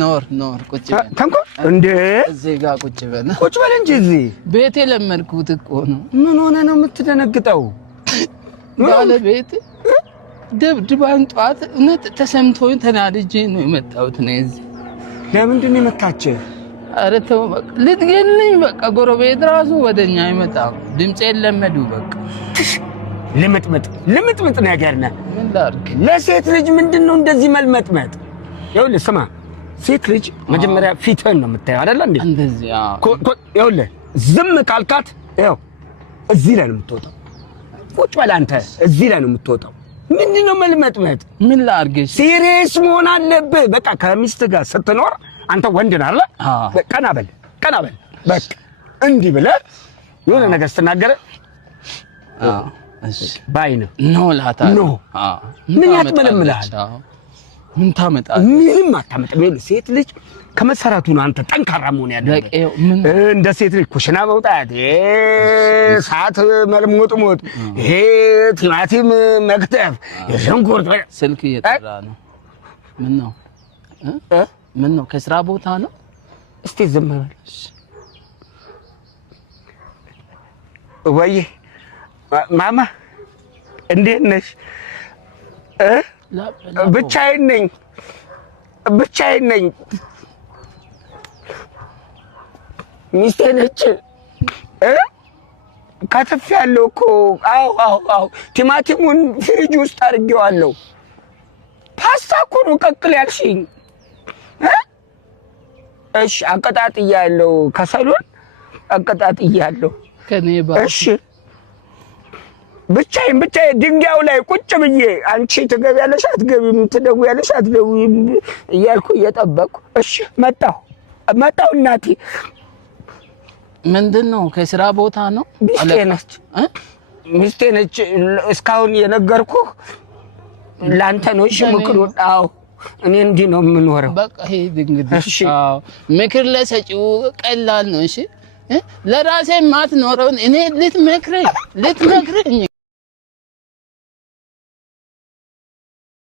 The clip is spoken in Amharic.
ኖር ቁጭ በል ተንኮ እንዴ እዚህ ጋር ቁጭ በል እንጂ እዚህ ቤቴ ለመድኩት እኮ ነው። ምን ሆነ ነው የምትደነግጠው? ባለቤት ድብድባን ጧት እውነት ተሰምቶኝ ተናድጄ ነው የመጣሁት ነው እዚህ። ለምንድን ነው የመታችህ? ኧረ ተው በቃ ልትገለኝ በቃ ጎረቤት ራሱ ወደኛ አይመጣም። ድምጼን ለመዱ በቃ ልምጥምጥ ነገር ነህ። ምን ላድርግ? ለሴት ልጅ ምንድነው እንደዚህ መልመጥመጥ? ይኸውልህ ስማ፣ ሴት ልጅ መጀመሪያ ፊትህን ነው የምታየው አይደል እንዴ? እንደዚህ ይኸውልህ ዝም ካልካት ይኸው እዚህ ላይ ነው የምትወጣው። ቁጭ በል አንተ፣ እዚህ ላይ ነው የምትወጣው። ምንድነው መልመጥመጥ? ምን ላድርግ? ሲሪየስ መሆን አለብህ። በቃ ከሚስት ጋር ስትኖር አንተ ወንድ ነህ አይደል? ቀና በል በቃ እንዲህ ብለህ የሆነ ነገር ስትናገር እሺ ባይ ነው ነው ላታ ነው። ምን ያጥመለምላል? ምን ታመጣለህ? ምንም አታመጣም። ሴት ልጅ ከመሰረቱ ነው አንተ ጠንካራ መሆን ያለበት። እንደ ሴት ልጅ ኩሽና መውጣት፣ ሰዓት መልሞጥሞጥ፣ ቲማቲም መክተፍ፣ የሽንኩርት ስልክ እየጠራ ነው። ምን ነው ከስራ ቦታ ነው? እስቲ ዝም በል ወይ ማማ፣ እንዴት ነሽ? ብቻዬን ነኝ። ሚስቴ ነች። ከትፌያለሁ እኮ። አዎ ቲማቲሙን ፍሪጅ ውስጥ አድርጌዋለሁ። ፓስታ እኮ ነው ቀቅል ያልሽኝ። እሺ አቀጣጥያለሁ፣ ከሰሉን አቀጣጥያለሁ። እሺ ብቻዬን ድንጋዩ ላይ ቁጭ ብዬ አንቺ ትገቢያለሽ አትገቢም፣ ትደውያለሽ አትደውይም እያልኩ እየጠበቅኩ እሺ መጣሁ እናቴ። ምንድነው ከስራ ቦታ ነው? ሚስቴ ነች። እስካሁን የነገርኩህ ላንተ ነው። እሺ ምክሩን። አዎ እኔ እንዲህ ነው የምኖረው። በቃ ሂድ እንግዲህ። አዎ ምክር ለሰጪው ቀላል ነው። እሺ ለራሴ ማትኖረውን እኔ ልትመክረኝ